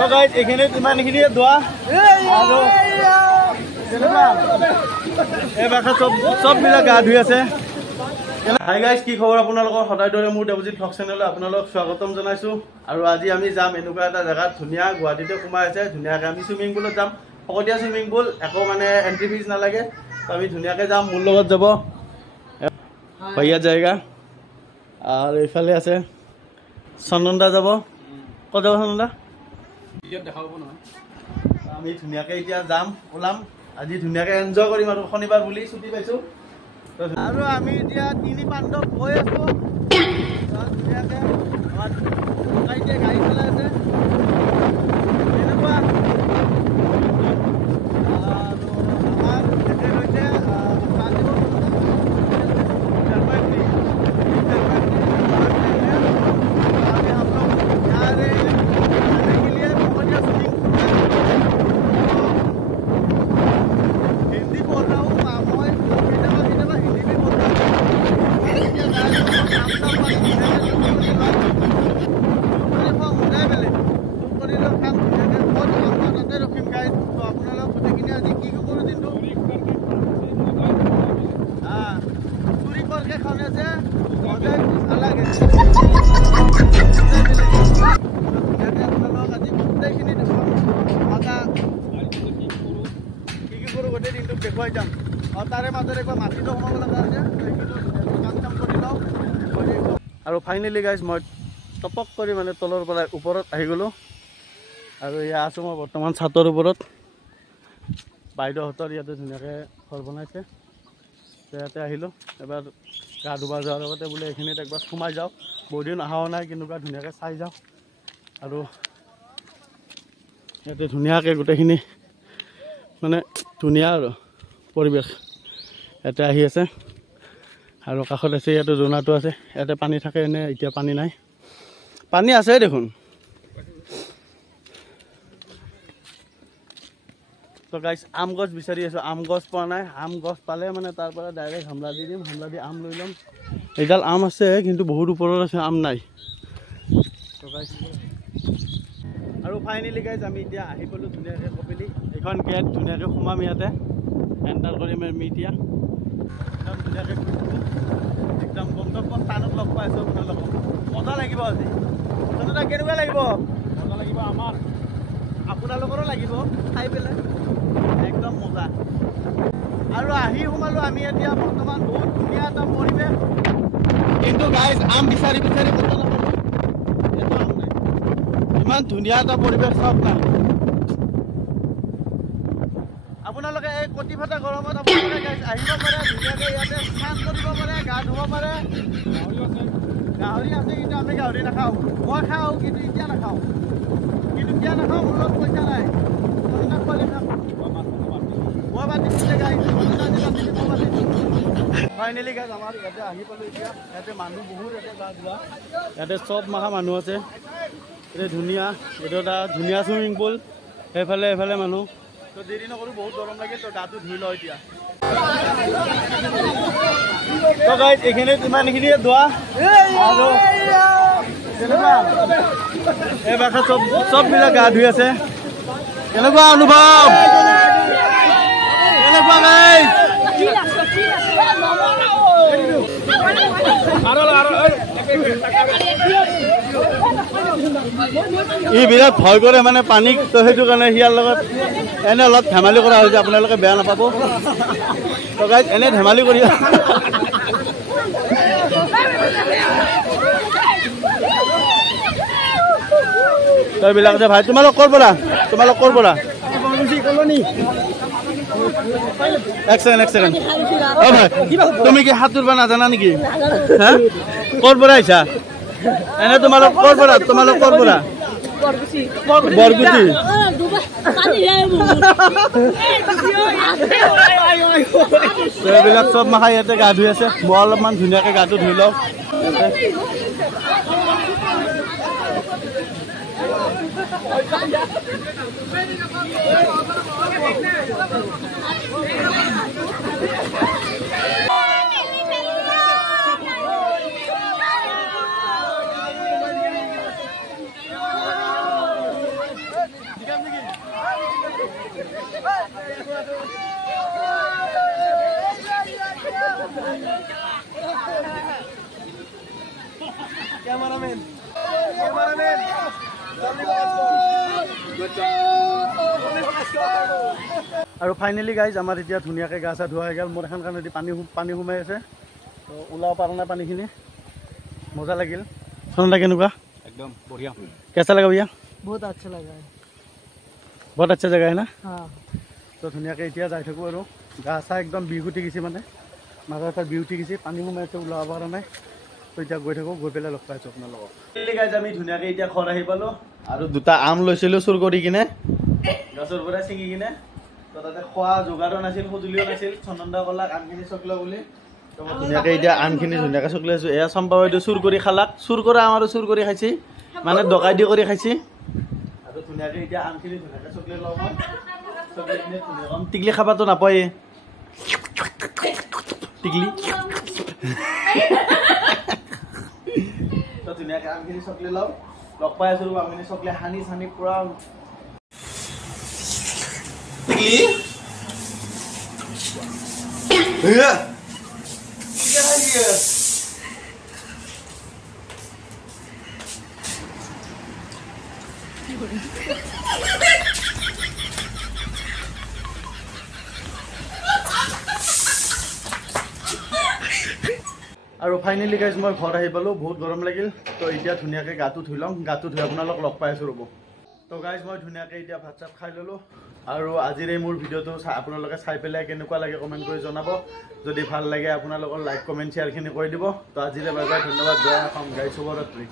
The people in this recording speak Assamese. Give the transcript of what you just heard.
So guys, এইখিনিত ইমানখিনিয়ে দোৱা আৰু এইবাৰ চব মিলা গা ধুই আছে। হাই গাইজ, কি খবৰ আপোনালোকৰ? সদায় দৰে মোৰ দেৱজিৎ ভ্লগ চেনেললৈ আপোনালোকক স্বাগতম জনাইছোঁ। আৰু আজি আমি যাম এনেকুৱা এটা জেগাত, ধুনীয়া গুৱাহাটীতে সোমাই আছে ধুনীয়াকৈ। আমি চুইমিং পুলত যাম, ফকতীয়া চুইমিং পুল, একো মানে এণ্ট্ৰি ফিজ নালাগে। তো আমি ধুনীয়াকৈ যাম, মোৰ লগত যাব ভৈয়া জায়গা। আৰু এইফালে আছে চন্দনদা যাব। ক'ত যাব চন্দনদা? দেখাব নহয়। আমি ধুনীয়াকৈ এতিয়া যাম, ওলাম। আজি ধুনীয়াকৈ এনজয় কৰিম আৰু শনিবাৰ বুলি ছুটি পাইছোঁ। আৰু আমি এতিয়া তিনি পাণ্ডৱ গৈ আছোঁ ধুনীয়াকৈ। আমাৰ ককাইটিয়ে গাড়ী চলাই আছে এনেকুৱা। আৰু আমাৰ একে হৈছে দেখুৱাই যাম। আৰু তাৰে মাজত একবাৰ মাটিটো সোমাব লগা আছে, কাম চাম কৰি লওঁ। আৰু ফাইনেলি গাইজ মই টপক কৰি মানে তলৰ পৰা ওপৰত আহি গ'লোঁ। আৰু এয়া আছোঁ মই বৰ্তমান ছাতৰ ওপৰত। বাইদেউহঁতৰ ইয়াতে ধুনীয়াকৈ ঘৰ বনাইছে, ইয়াতে আহিলোঁ। এবাৰ গা ধুব যোৱাৰ লগতে বোলে এইখিনিত একবাৰ সোমাই যাওঁ। বহুদিন অহাও নাই, কেনেকুৱা ধুনীয়াকৈ চাই যাওঁ। আৰু ইয়াতে ধুনীয়াকৈ গোটেইখিনি মানে ধুনীয়া আৰু পৰিৱেশ ইয়াতে আহি আছে। আৰু কাষত আছে ইয়াতে জোনাটো আছে, ইয়াতে পানী থাকে। এনে এতিয়া পানী নাই, পানী আছে দেখোন। তো গাইজ আম গছ বিচাৰি আছোঁ, আম গছ পোৱা নাই। আম গছ পালে মানে তাৰ পৰা ডাইৰেক্ট হামলা দি দিম, হামলা দি আম লৈ ল'ম। এইডাল আম আছে কিন্তু বহুত ওপৰত আছে, আম নাই। তো গাইজ আৰু ফাইনেলি গাইজ আমি এতিয়া আহি পালোঁ ধুনীয়াকৈ কপিলি। এইখন গেট ধুনীয়াকৈ সোমাম, ইয়াতে এণ্টাৰ কৰিম আমি এতিয়া। একদম ধুনীয়াকৈ একদম গন্তব্য স্থানত লগ পাই আছোঁ আপোনালোকক। মজা লাগিব আজি। চন্দনদা কেনেকুৱা লাগিব? মজা লাগিব আমাৰ, আপোনালোকৰো লাগিব খাই পেলাই একদম মজা। আৰু আহি সোমালোঁ আমি এতিয়া বৰ্তমান বহুত ধুনীয়া এটা পৰিৱেশ। কিন্তু গাইজ আম বিচাৰি বিচাৰি ক'তো নাপাব, একো আম নাই। ইমান ধুনীয়া এটা পৰিৱেশ চাওক না। আপোনালোকে এই কটি ফটা গৰমত আপোনালোকে গাইজ আহিব পাৰে, ধুনীয়াকৈ ইয়াতে স্নান কৰিব পাৰে, গা ধুব পাৰে। গাহৰি আছে কিন্তু আমি গাহৰি নাখাওঁ। মই খাওঁ কিন্তু এতিয়া নাখাওঁ, কিন্তু এতিয়া নাখাওঁ, মোৰ লগত পইচা নাই। ফাইনেলি গাইজ আমাৰ ইয়াতে আহি পালোঁ এতিয়া। ইয়াতে মানুহ বহুত, ইয়াতে গা ধোৱা, ইয়াতে চব মাহা মানুহ আছে। এতিয়া ধুনীয়া, এইটো এটা ধুনীয়া চুইমিং পুল। এইফালে এইফালে মানুহ। তো দেৰি নকৰোঁ, বহুত গৰম লাগিল, তো গাটো ধুই লওঁ এতিয়া। তো গাইজ এইখিনিত ইমানখিনিয়ে দোৱা আৰু এইবাৰ চব মিলা গা ধুই আছে। কেনেকুৱা অনুভৱ? কেনেকুৱা গাইজ? ই বিৰাট ভয় কৰে মানে পানীক, তো সেইটো কাৰণে সিয়াৰ লগত এনে অলপ ধেমালি কৰা হৈছে। আপোনালোকে বেয়া নাপাব। তো গাইজ এনে ধেমালি কৰি তইবিলাক যে ভাই, তোমালোক ক'ৰ পৰা? তোমালোক ক'ৰ পৰা? এক ছেকেণ্ড। অ ভাই, তুমি কি সাঁতুৰিব নাজানা নেকি? হা, ক'ৰ পৰা আহিছা? এনে তোমালোক ক'ৰ পৰা? তোমালোক ক'ৰ পৰা? বৰগুটি। এইবিলাক চব মাখাই ইয়াতে গা ধুই আছে। মই অলপমান ধুনীয়াকৈ গাটো ধুই লওঁ। আৰু ফাইনেলি গাইজ আমাৰ এতিয়া ধুনীয়াকৈ গা চা ধোৱা হৈ গ'ল। মোৰ এখন কাণেদি পানী সোমাই আছে, তো ওলাব পৰা নাই পানীখিনি। মজা লাগিল। ঠাণ্ডা কেনেকুৱা? एकदम बढ़िया। कैसा लगा भैया? बहुत अच्छा लगा है। बहुत अच्छा जगह है ना? हाँ। তো ধুনীয়াকৈ এতিয়া যাই থাকোঁ আৰু গা চা একদম বিষ উঠি গৈছে, মানে মাথা চাথা বিষ উঠি গৈছে, পানী সোমাই আছে, ওলাব পৰা নাই। তো এতিয়া গৈ থাকোঁ, গৈ পেলাই লগ পাইছোঁ আপোনাৰ লগত। গাইজ আমি ধুনীয়াকৈ এতিয়া ঘৰ আহি পালোঁ আৰু দুটা আম লৈছিলোঁ চুৰ কৰি কিনে, গছৰ পৰা ছিঙি কিনে। তো তাতে খোৱা যোগাৰো নাছিল, সঁজুলিও নাছিল। চন্দন ক'লাক আমখিনি চকল বুলি। তো মই ধুনীয়াকৈ এতিয়া আমখিনি ধুনীয়াকৈ চকলি আছোঁ। এয়া চম্পা বাইদেউ চুৰ কৰি খালাক, চুৰ কৰা আমাৰো চুৰ কৰি খাইছে, মানে ডকাইতি কৰি খাইছে। আৰু ধুনীয়াকৈ এতিয়া আমখিনি ধুনীয়াকৈ চকলি লওঁ মই। চকলি কিনে ধুনীয়াকৈ টিকলি খাবাতো নাপায়ে, টিকলি। তো ধুনীয়াকৈ আমখিনি চকলি লওঁ, লগ পাই আছোঁ। আমখিনি চকলি সানি চানি পূৰা টিকলি আৰু ফাইনেলি গাইজ মই ঘৰ আহি পালোঁ। বহুত গৰম লাগিল। তো এতিয়া ধুনীয়াকৈ গাটো ধুই লওঁ, গাটো ধুই আপোনালোক লগ পাই আছোঁ ৰ'ব। তো গাইজ মই ধুনীয়াকৈ এতিয়া ভাত চাত খাই ল'লোঁ। আৰু আজিৰ এই মোৰ ভিডিঅ'টো আপোনালোকে চাই পেলাই কেনেকুৱা লাগে কমেণ্ট কৰি জনাব। যদি ভাল লাগে আপোনালোকৰ লাইক কমেণ্ট শ্বেয়াৰখিনি কৰি দিব। তো আজিলৈ বাই বাই, ধন্যবাদ, জয় অসম, গাইজ শুভৰাত্ৰি।